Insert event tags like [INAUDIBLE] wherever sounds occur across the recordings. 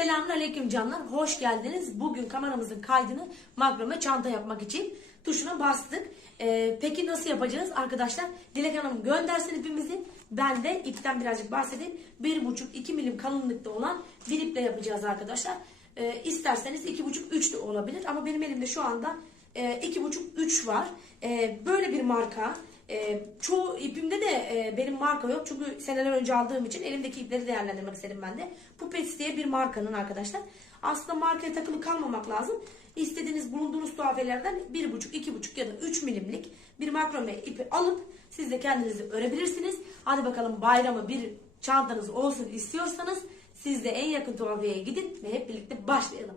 Selamünaleyküm canlar. Hoş geldiniz. Bugün kameramızın kaydını makrome çanta yapmak için tuşuna bastık. Ee, peki nasıl yapacağız arkadaşlar? Dilek Hanım göndersin ipimizi. Ben de ipten birazcık bahsedeyim. 1,5-2 milim kalınlıkta olan bir iple yapacağız arkadaşlar. Ee, isterseniz 2,5-3 de olabilir. Ama benim elimde şu anda e, 2,5-3 var. Ee, böyle bir marka. Ee, çoğu ipimde de e, benim marka yok. Çünkü seneler önce aldığım için elimdeki ipleri değerlendirmek istedim ben de. Pupex diye bir markanın arkadaşlar. Aslında markaya takılı kalmamak lazım. İstediğiniz bulunduğunuz tuhafelerden 1,5, 2,5 ya da 3 milimlik bir makrome ipi alıp siz de kendinizi örebilirsiniz. Hadi bakalım bayramı bir çantanız olsun istiyorsanız siz de en yakın tuhafeye gidin ve hep birlikte başlayalım.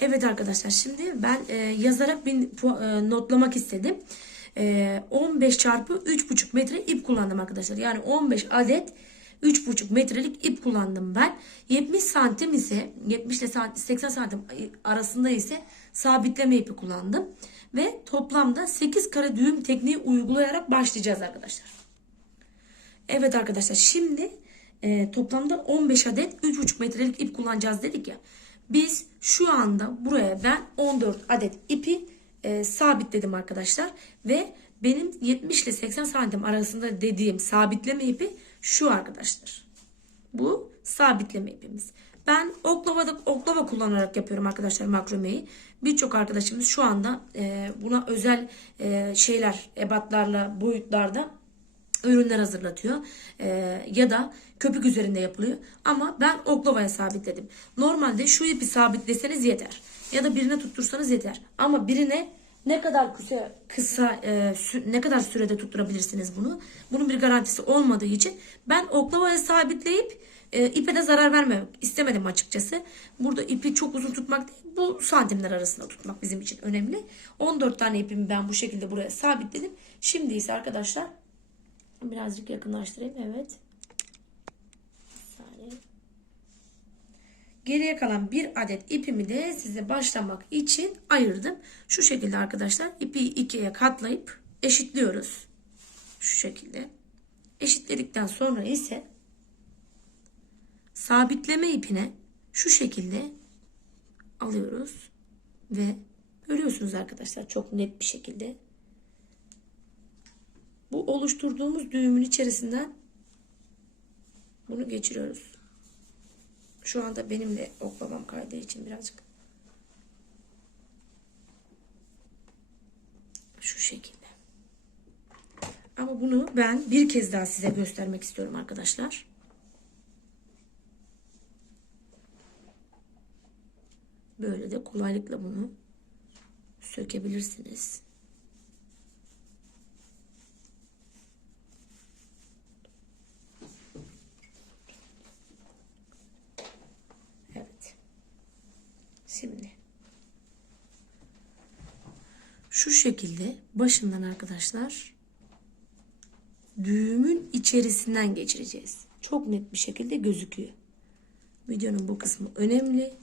Evet arkadaşlar şimdi ben e, yazarak bir e, notlamak istedim. E, 15 çarpı 3,5 metre ip kullandım arkadaşlar. Yani 15 adet 3,5 metrelik ip kullandım ben. 70 santim ise 70 ile 80 santim arasında ise sabitleme ipi kullandım. Ve toplamda 8 kare düğüm tekniği uygulayarak başlayacağız arkadaşlar. Evet arkadaşlar şimdi e, toplamda 15 adet 3,5 metrelik ip kullanacağız dedik ya. Biz şu anda buraya ben 14 adet ipi e, sabitledim arkadaşlar. Ve benim 70 ile 80 santim arasında dediğim sabitleme ipi şu arkadaşlar. Bu sabitleme ipimiz. Ben oklavada oklava kullanarak yapıyorum arkadaşlar makromeyi. Birçok arkadaşımız şu anda e, buna özel e, şeyler ebatlarla boyutlarda ürünler hazırlatıyor Ee, ya da köpük üzerinde yapılıyor ama ben oklavaya sabitledim. Normalde şu ipi sabitleseniz yeter ya da birine tuttursanız yeter ama birine ne kadar kısa, kısa e, sü- ne kadar sürede tutturabilirsiniz bunu? Bunun bir garantisi olmadığı için ben oklavaya sabitleyip e, ipe de zarar vermemek istemedim açıkçası. Burada ipi çok uzun tutmak değil, bu santimler arasında tutmak bizim için önemli. 14 tane ipimi ben bu şekilde buraya sabitledim. Şimdi ise arkadaşlar Birazcık yakınlaştırayım. Evet. Bir saniye. Geriye kalan bir adet ipimi de size başlamak için ayırdım. Şu şekilde arkadaşlar ipi ikiye katlayıp eşitliyoruz. Şu şekilde. Eşitledikten sonra ise sabitleme ipine şu şekilde alıyoruz ve görüyorsunuz arkadaşlar çok net bir şekilde bu oluşturduğumuz düğümün içerisinden bunu geçiriyoruz. Şu anda benim de oklavam kaydığı için birazcık şu şekilde. Ama bunu ben bir kez daha size göstermek istiyorum arkadaşlar. Böyle de kolaylıkla bunu sökebilirsiniz. Evet. Şimdi şu şekilde başından arkadaşlar düğümün içerisinden geçireceğiz. Çok net bir şekilde gözüküyor. Videonun bu kısmı önemli.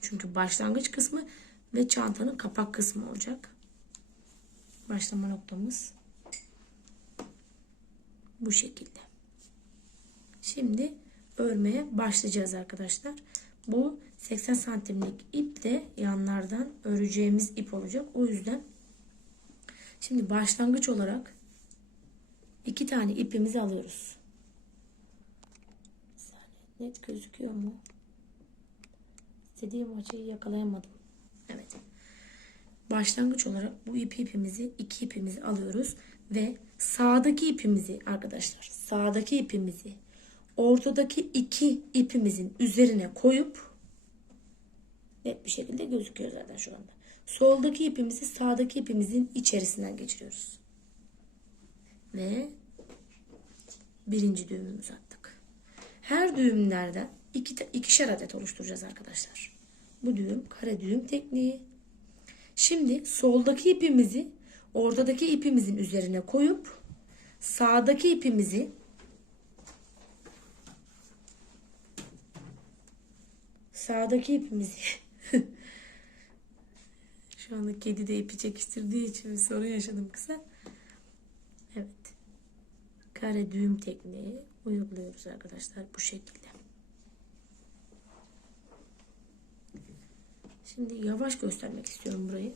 Çünkü başlangıç kısmı ve çantanın kapak kısmı olacak. Başlama noktamız bu şekilde. Şimdi örmeye başlayacağız arkadaşlar. Bu 80 santimlik ip de yanlardan öreceğimiz ip olacak. O yüzden şimdi başlangıç olarak iki tane ipimizi alıyoruz. Net gözüküyor mu? İstediğim açıyı yakalayamadım. Evet. Başlangıç olarak bu ip ipimizi iki ipimizi alıyoruz ve sağdaki ipimizi arkadaşlar sağdaki ipimizi ortadaki iki ipimizin üzerine koyup net bir şekilde gözüküyor zaten şu anda. Soldaki ipimizi sağdaki ipimizin içerisinden geçiriyoruz. Ve birinci düğümümüzü attık. Her düğümlerden iki, ikişer adet oluşturacağız arkadaşlar. Bu düğüm kare düğüm tekniği. Şimdi soldaki ipimizi ortadaki ipimizin üzerine koyup sağdaki ipimizi sağdaki ipimizi [LAUGHS] [LAUGHS] şu anda kedi de ipi çekiştirdiği için bir sorun yaşadım kısa. Evet. Kare düğüm tekniği uyguluyoruz arkadaşlar bu şekilde. Şimdi yavaş göstermek istiyorum burayı.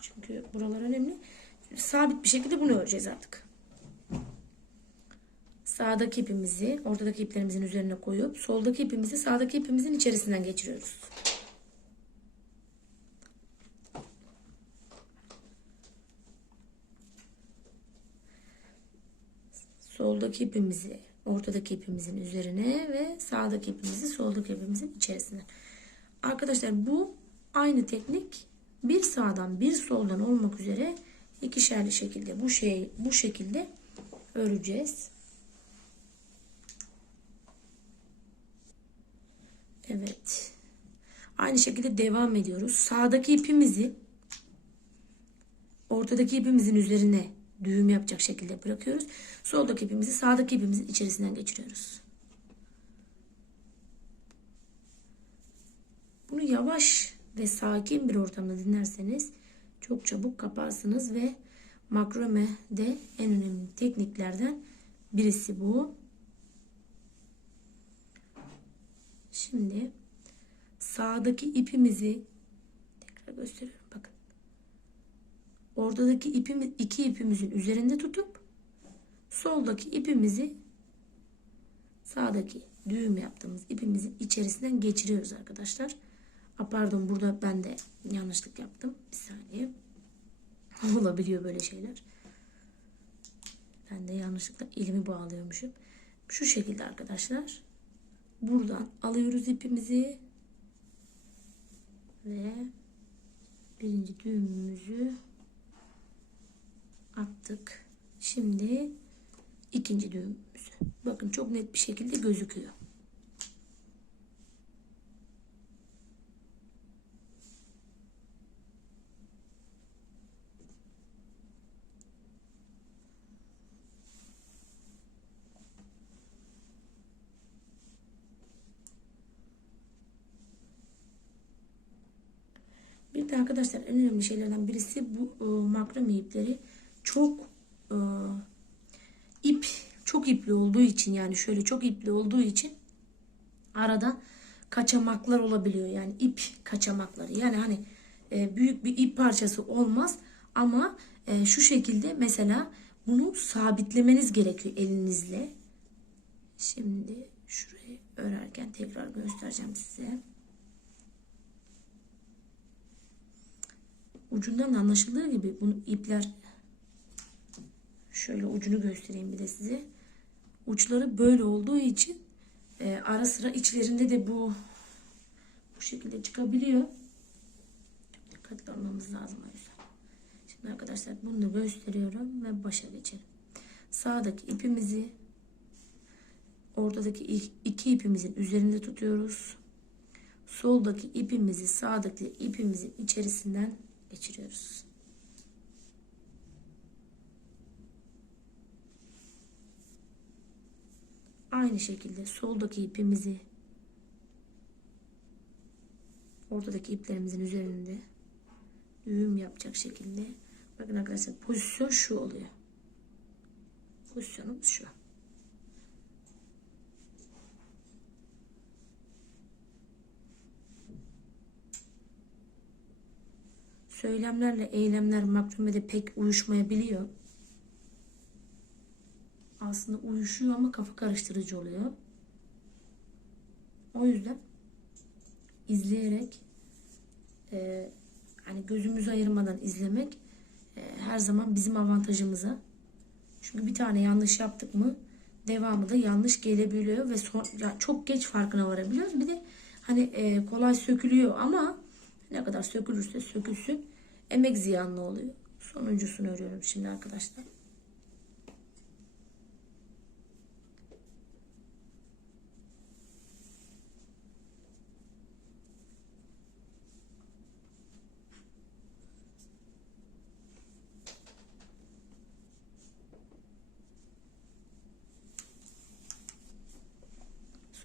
Çünkü buralar önemli. Sabit bir şekilde bunu öreceğiz artık. Sağdaki ipimizi ortadaki iplerimizin üzerine koyup soldaki ipimizi sağdaki ipimizin içerisinden geçiriyoruz. Soldaki ipimizi ortadaki ipimizin üzerine ve sağdaki ipimizi soldaki ipimizin içerisine. Arkadaşlar bu aynı teknik bir sağdan bir soldan olmak üzere ikişerli şekilde bu şey bu şekilde öreceğiz. Evet. Aynı şekilde devam ediyoruz. Sağdaki ipimizi ortadaki ipimizin üzerine düğüm yapacak şekilde bırakıyoruz. Soldaki ipimizi sağdaki ipimizin içerisinden geçiriyoruz. Bunu yavaş ve sakin bir ortamda dinlerseniz çok çabuk kaparsınız ve makrome de en önemli tekniklerden birisi bu. Şimdi sağdaki ipimizi tekrar gösteriyorum. Ortadaki ipimi, iki ipimizin üzerinde tutup soldaki ipimizi sağdaki düğüm yaptığımız ipimizin içerisinden geçiriyoruz arkadaşlar. A, pardon burada ben de yanlışlık yaptım. Bir saniye. [LAUGHS] Olabiliyor böyle şeyler. Ben de yanlışlıkla elimi bağlıyormuşum. Şu şekilde arkadaşlar. Buradan alıyoruz ipimizi. Ve birinci düğümümüzü attık. Şimdi ikinci düğümümüzü. Bakın çok net bir şekilde gözüküyor. Bir de arkadaşlar en önemli şeylerden birisi bu e, makrame ipleri çok e, ip çok ipli olduğu için yani şöyle çok ipli olduğu için arada kaçamaklar olabiliyor. Yani ip kaçamakları. Yani hani e, büyük bir ip parçası olmaz ama e, şu şekilde mesela bunu sabitlemeniz gerekiyor elinizle. Şimdi şurayı örerken tekrar göstereceğim size. Ucundan da anlaşıldığı gibi bunu ipler şöyle ucunu göstereyim bir de size. Uçları böyle olduğu için e, ara sıra içlerinde de bu bu şekilde çıkabiliyor. Dikkatli olmamız lazım o. Şimdi arkadaşlar bunu da gösteriyorum ve başa geçelim. Sağdaki ipimizi ortadaki iki ipimizin üzerinde tutuyoruz. Soldaki ipimizi sağdaki ipimizin içerisinden geçiriyoruz. Aynı şekilde soldaki ipimizi ortadaki iplerimizin üzerinde düğüm yapacak şekilde bakın arkadaşlar pozisyon şu oluyor. Pozisyonumuz şu. söylemlerle eylemler makromede pek uyuşmayabiliyor. Aslında uyuşuyor ama kafa karıştırıcı oluyor. O yüzden izleyerek e, hani gözümüzü ayırmadan izlemek e, her zaman bizim avantajımıza. Çünkü bir tane yanlış yaptık mı devamı da yanlış gelebiliyor ve son, çok geç farkına varabiliyoruz. Bir de hani e, kolay sökülüyor ama ne kadar sökülürse sökülsün emek ziyanlı oluyor. Sonuncusunu örüyorum şimdi arkadaşlar.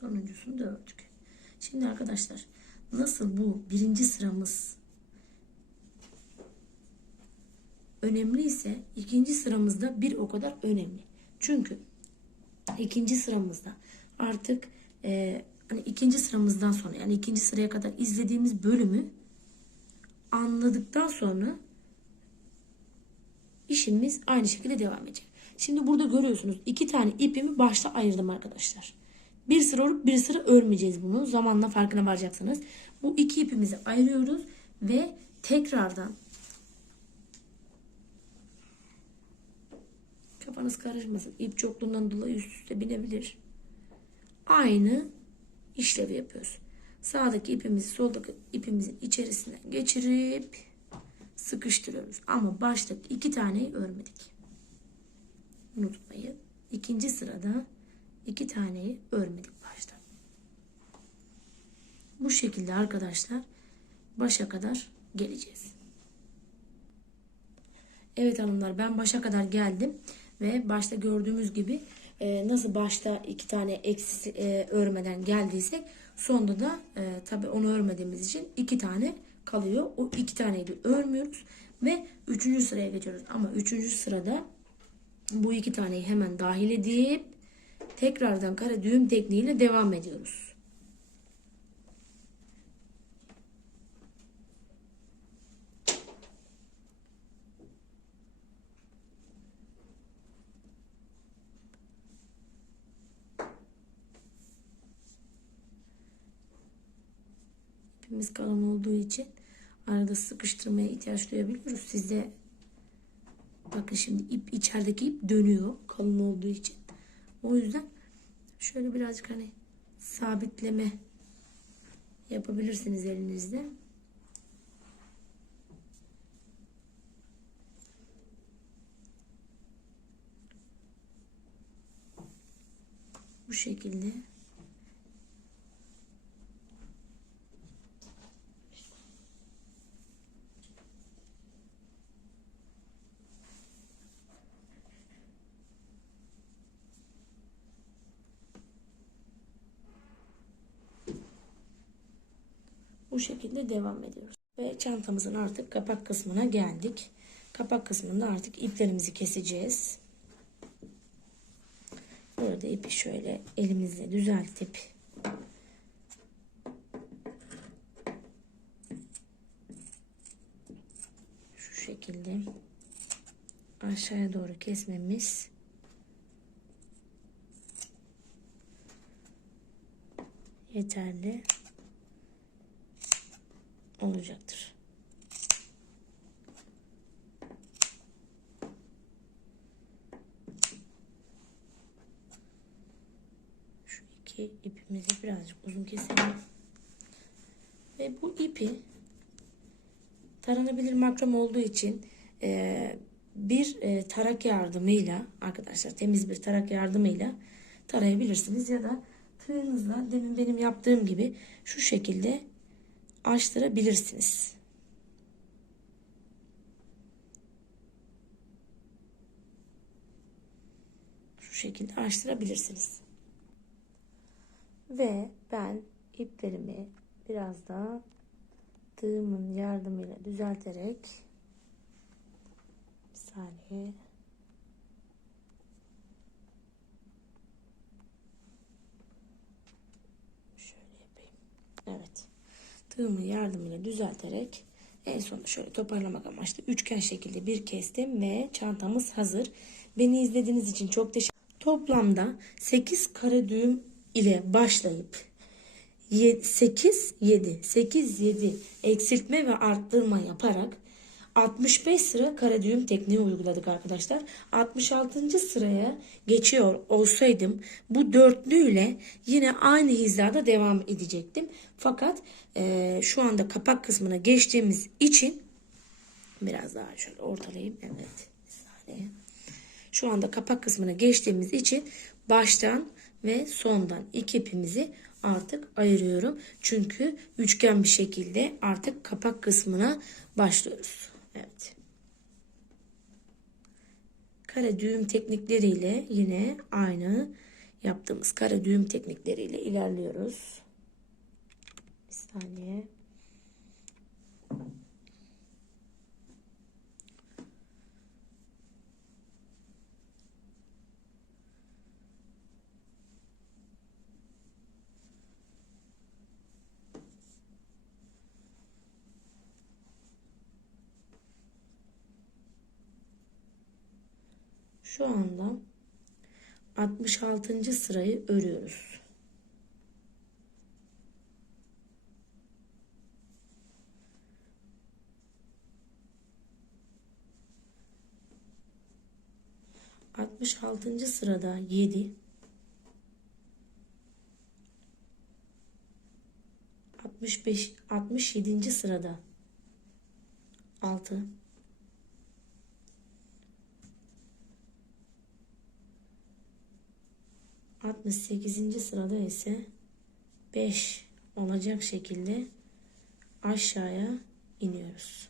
Sonuncusunu da ördük. Şimdi arkadaşlar nasıl bu birinci sıramız önemli ise ikinci sıramızda bir o kadar önemli. Çünkü ikinci sıramızda artık e, hani ikinci sıramızdan sonra yani ikinci sıraya kadar izlediğimiz bölümü anladıktan sonra işimiz aynı şekilde devam edecek. Şimdi burada görüyorsunuz iki tane ipimi başta ayırdım arkadaşlar. Bir sıra örüp bir sıra örmeyeceğiz bunu. Zamanla farkına varacaksınız. Bu iki ipimizi ayırıyoruz ve tekrardan kafanız karışmasın. İp çokluğundan dolayı üst üste binebilir. Aynı işlevi yapıyoruz. Sağdaki ipimizi soldaki ipimizin içerisinden geçirip sıkıştırıyoruz. Ama baştaki iki taneyi örmedik. Unutmayın. İkinci sırada iki taneyi örmedik başta. Bu şekilde arkadaşlar başa kadar geleceğiz. Evet hanımlar ben başa kadar geldim ve başta gördüğümüz gibi e, nasıl başta iki tane eksi e, örmeden geldiysek sonunda da e, tabi onu örmediğimiz için iki tane kalıyor. O iki taneyi de örmüyoruz ve üçüncü sıraya geçiyoruz. Ama üçüncü sırada bu iki taneyi hemen dahil edip tekrardan kare düğüm tekniğiyle devam ediyoruz. İpimiz kalın olduğu için arada sıkıştırmaya ihtiyaç duyabiliyoruz. Sizde bakın şimdi ip içerideki ip dönüyor kalın olduğu için. O yüzden şöyle birazcık hani sabitleme yapabilirsiniz elinizde. Bu şekilde Bu şekilde devam ediyoruz. Ve çantamızın artık kapak kısmına geldik. Kapak kısmında artık iplerimizi keseceğiz. Burada ipi şöyle elimizle düzeltip şu şekilde aşağıya doğru kesmemiz yeterli olacaktır. Şu iki ipimizi birazcık uzun keselim. Ve bu ipi taranabilir makram olduğu için e, bir e, tarak yardımıyla arkadaşlar temiz bir tarak yardımıyla tarayabilirsiniz ya da tığınızla demin benim yaptığım gibi şu şekilde açtırabilirsiniz. Şu şekilde açtırabilirsiniz. Ve ben iplerimi biraz daha tığımın yardımıyla düzelterek bir saniye şöyle. Evet tığımın yardımıyla düzelterek en sonunda şöyle toparlamak amaçlı üçgen şekilde bir kestim ve çantamız hazır. Beni izlediğiniz için çok teşekkür Toplamda 8 kare düğüm ile başlayıp 8 7 8 7 eksiltme ve arttırma yaparak 65 sıra kare düğüm tekniği uyguladık arkadaşlar. 66. sıraya geçiyor olsaydım bu dörtlüyle yine aynı hizada devam edecektim. Fakat e, şu anda kapak kısmına geçtiğimiz için biraz daha şöyle ortalayayım. Evet. Bir Şu anda kapak kısmına geçtiğimiz için baştan ve sondan iki ipimizi artık ayırıyorum. Çünkü üçgen bir şekilde artık kapak kısmına başlıyoruz. Evet. Kare düğüm teknikleriyle yine aynı yaptığımız kare düğüm teknikleriyle ilerliyoruz. Bir saniye. Şu anda 66. sırayı örüyoruz. Altmış altıncı sırada yedi, altmış beş, altmış yedinci sırada altı, 68. sırada ise 5 olacak şekilde aşağıya iniyoruz.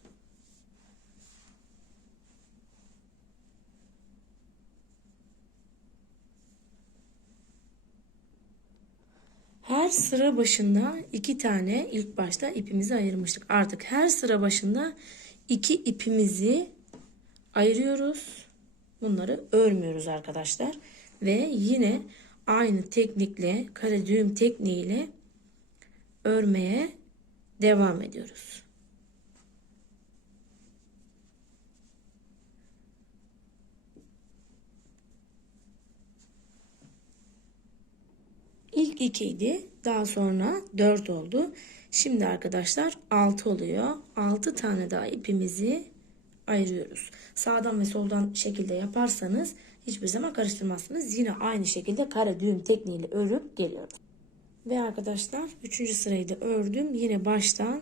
Her sıra başında iki tane ilk başta ipimizi ayırmıştık. Artık her sıra başında iki ipimizi ayırıyoruz. Bunları örmüyoruz arkadaşlar. Ve yine aynı teknikle kare düğüm tekniğiyle örmeye devam ediyoruz. İlk ikiydi. Daha sonra dört oldu. Şimdi arkadaşlar altı oluyor. Altı tane daha ipimizi ayırıyoruz. Sağdan ve soldan şekilde yaparsanız hiçbir zaman karıştırmazsınız. Yine aynı şekilde kare düğüm tekniğiyle örüp geliyoruz. Ve arkadaşlar 3. sırayı da ördüm. Yine baştan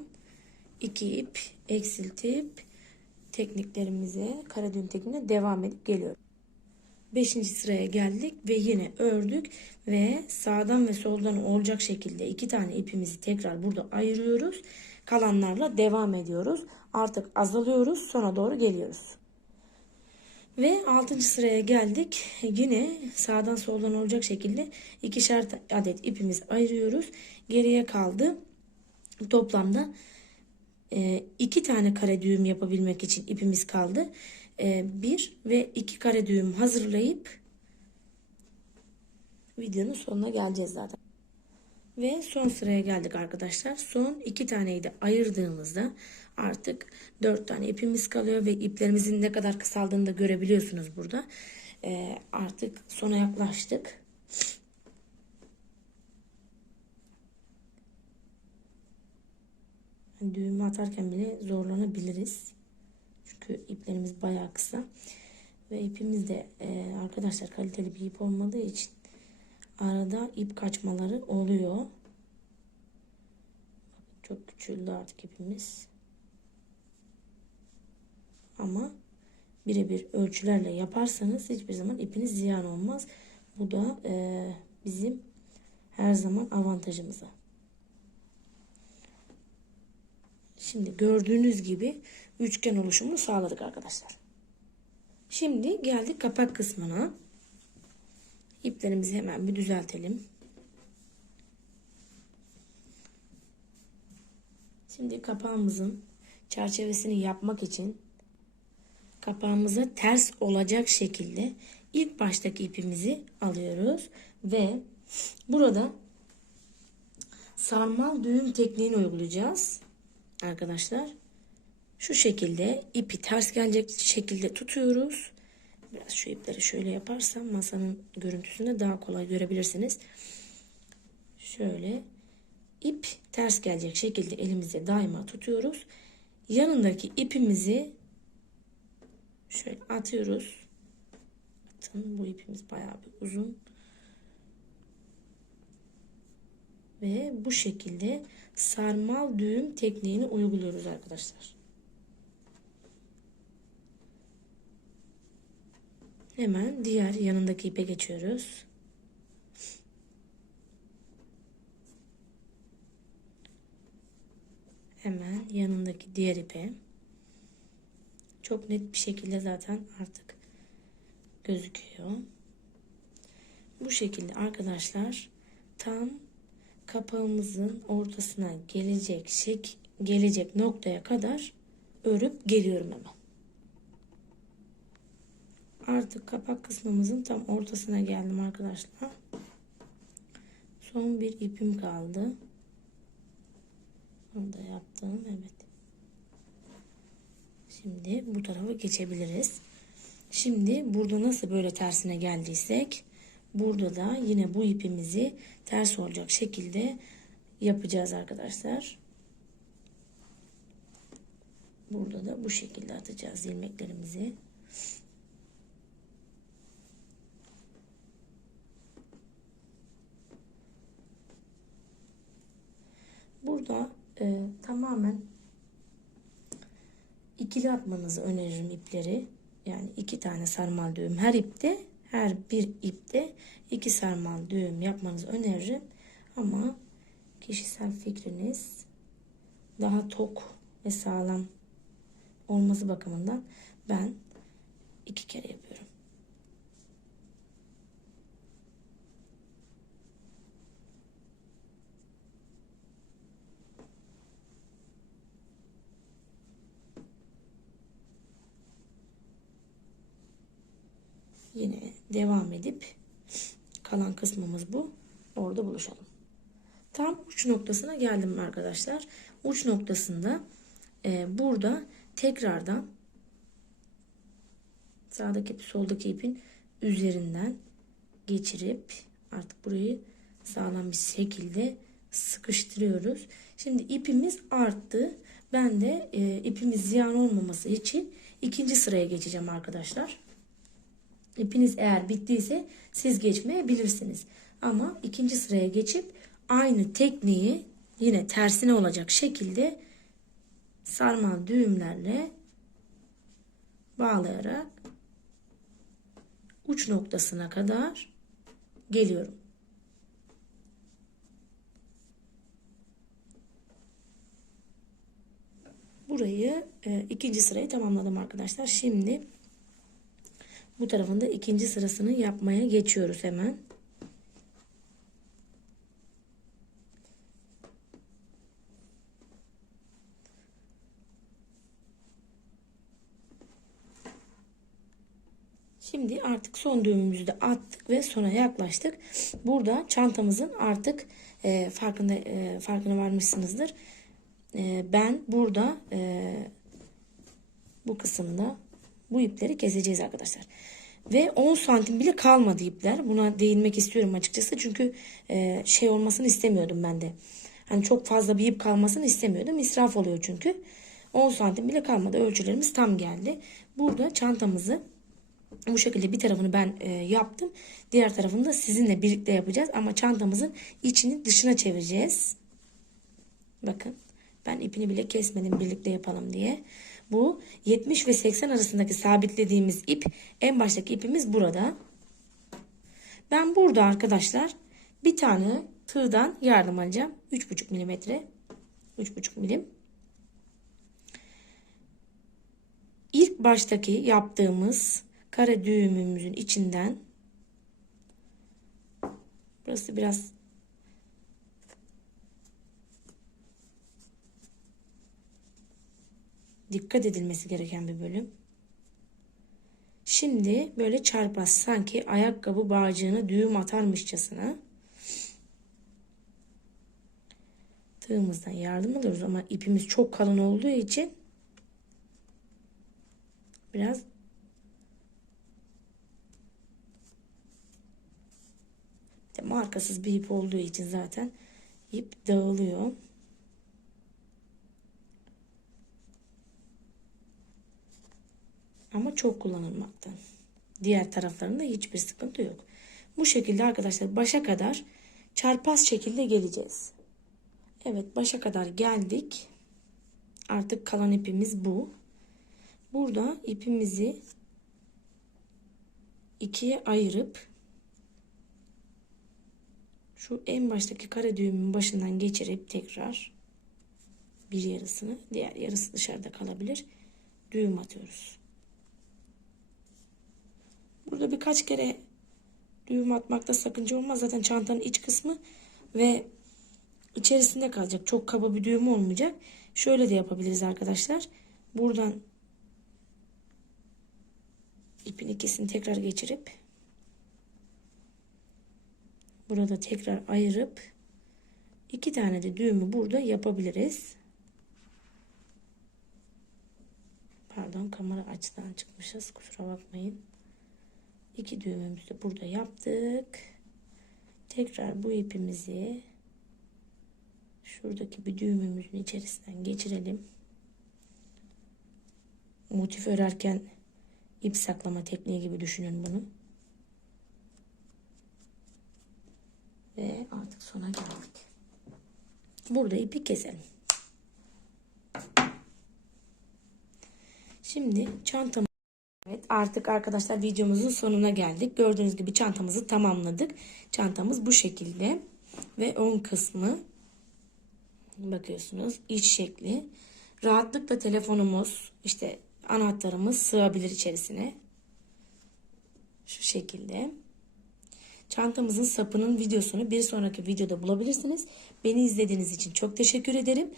2 ip eksiltip tekniklerimize kare düğüm tekniğine devam edip geliyoruz. 5. sıraya geldik ve yine ördük ve sağdan ve soldan olacak şekilde iki tane ipimizi tekrar burada ayırıyoruz. Kalanlarla devam ediyoruz. Artık azalıyoruz. Sona doğru geliyoruz. Ve 6. sıraya geldik. Yine sağdan soldan olacak şekilde ikişer adet ipimizi ayırıyoruz. Geriye kaldı. Toplamda e, iki tane kare düğüm yapabilmek için ipimiz kaldı. E, bir ve iki kare düğüm hazırlayıp videonun sonuna geleceğiz zaten. Ve son sıraya geldik arkadaşlar. Son iki taneyi de ayırdığımızda artık dört tane ipimiz kalıyor ve iplerimizin ne kadar kısaldığını da görebiliyorsunuz burada. Ee, artık sona yaklaştık. Düğümü atarken bile zorlanabiliriz. Çünkü iplerimiz bayağı kısa. Ve ipimiz de e, arkadaşlar kaliteli bir ip olmadığı için arada ip kaçmaları oluyor. Çok küçüldü artık ipimiz. Ama birebir ölçülerle yaparsanız hiçbir zaman ipiniz ziyan olmaz. Bu da e, bizim her zaman avantajımıza. Şimdi gördüğünüz gibi üçgen oluşumunu sağladık arkadaşlar. Şimdi geldik kapak kısmına. İplerimizi hemen bir düzeltelim. Şimdi kapağımızın çerçevesini yapmak için kapağımıza ters olacak şekilde ilk baştaki ipimizi alıyoruz ve burada sarmal düğüm tekniğini uygulayacağız arkadaşlar. Şu şekilde ipi ters gelecek şekilde tutuyoruz. Biraz şu ipleri şöyle yaparsam masanın görüntüsünde daha kolay görebilirsiniz. Şöyle ip ters gelecek şekilde elimizde daima tutuyoruz. Yanındaki ipimizi şöyle atıyoruz. Atın bu ipimiz bayağı bir uzun. Ve bu şekilde sarmal düğüm tekniğini uyguluyoruz arkadaşlar. Hemen diğer yanındaki ipe geçiyoruz. Hemen yanındaki diğer ipe. Çok net bir şekilde zaten artık gözüküyor. Bu şekilde arkadaşlar tam kapağımızın ortasına gelecek şek gelecek noktaya kadar örüp geliyorum hemen. Artık kapak kısmımızın tam ortasına geldim arkadaşlar. Son bir ipim kaldı. Onu da yaptım. Evet. Şimdi bu tarafa geçebiliriz. Şimdi burada nasıl böyle tersine geldiysek burada da yine bu ipimizi ters olacak şekilde yapacağız arkadaşlar. Burada da bu şekilde atacağız ilmeklerimizi. Burada e, tamamen ikili atmanızı öneririm ipleri. Yani iki tane sarmal düğüm her ipte, her bir ipte iki sarmal düğüm yapmanızı öneririm. Ama kişisel fikriniz daha tok ve sağlam olması bakımından ben iki kere yapıyorum. Yine devam edip kalan kısmımız bu. Orada buluşalım. Tam uç noktasına geldim arkadaşlar. Uç noktasında e, burada tekrardan sağdaki ip soldaki ipin üzerinden geçirip artık burayı sağlam bir şekilde sıkıştırıyoruz. Şimdi ipimiz arttı. Ben de e, ipimiz ziyan olmaması için ikinci sıraya geçeceğim arkadaşlar. İpiniz eğer bittiyse siz geçmeyebilirsiniz. Ama ikinci sıraya geçip aynı tekniği yine tersine olacak şekilde sarmal düğümlerle bağlayarak uç noktasına kadar geliyorum. Burayı e, ikinci sırayı tamamladım arkadaşlar. Şimdi bu tarafında ikinci sırasını yapmaya geçiyoruz hemen. Şimdi artık son düğümümüzü de attık ve sona yaklaştık. Burada çantamızın artık e, farkında e, farkına varmışsınızdır. E, ben burada e, bu kısımda bu ipleri keseceğiz arkadaşlar. Ve 10 santim bile kalmadı ipler. Buna değinmek istiyorum açıkçası. Çünkü e, şey olmasını istemiyordum ben de. Hani çok fazla bir ip kalmasını istemiyordum. İsraf oluyor çünkü. 10 santim bile kalmadı. Ölçülerimiz tam geldi. Burada çantamızı bu şekilde bir tarafını ben e, yaptım. Diğer tarafını da sizinle birlikte yapacağız. Ama çantamızın içini dışına çevireceğiz. Bakın ben ipini bile kesmedim birlikte yapalım diye. Bu 70 ve 80 arasındaki sabitlediğimiz ip en baştaki ipimiz burada. Ben burada arkadaşlar bir tane tığdan yardım alacağım. 3,5 milimetre. 3,5 milim. İlk baştaki yaptığımız kare düğümümüzün içinden burası biraz dikkat edilmesi gereken bir bölüm. Şimdi böyle çarpaz sanki ayakkabı bağcığını düğüm atarmışçasına tığımızdan yardım alıyoruz ama ipimiz çok kalın olduğu için biraz markasız bir ip olduğu için zaten ip dağılıyor. Ama çok kullanılmaktan. Diğer taraflarında hiçbir sıkıntı yok. Bu şekilde arkadaşlar başa kadar çarpaz şekilde geleceğiz. Evet başa kadar geldik. Artık kalan ipimiz bu. Burada ipimizi ikiye ayırıp şu en baştaki kare düğümün başından geçirip tekrar bir yarısını diğer yarısı dışarıda kalabilir düğüm atıyoruz. Burada birkaç kere düğüm atmakta sakınca olmaz. Zaten çantanın iç kısmı ve içerisinde kalacak. Çok kaba bir düğüm olmayacak. Şöyle de yapabiliriz arkadaşlar. Buradan ipin ikisini tekrar geçirip burada tekrar ayırıp iki tane de düğümü burada yapabiliriz. Pardon kamera açıdan çıkmışız. Kusura bakmayın. İki de burada yaptık. Tekrar bu ipimizi şuradaki bir düğmemizin içerisinden geçirelim. Motif örerken ip saklama tekniği gibi düşünün bunu. Ve artık sona geldik. Burada ipi keselim. Şimdi çantamı Evet artık arkadaşlar videomuzun sonuna geldik. Gördüğünüz gibi çantamızı tamamladık. Çantamız bu şekilde ve ön kısmı bakıyorsunuz iç şekli. Rahatlıkla telefonumuz işte anahtarımız sığabilir içerisine. Şu şekilde. Çantamızın sapının videosunu bir sonraki videoda bulabilirsiniz. Beni izlediğiniz için çok teşekkür ederim.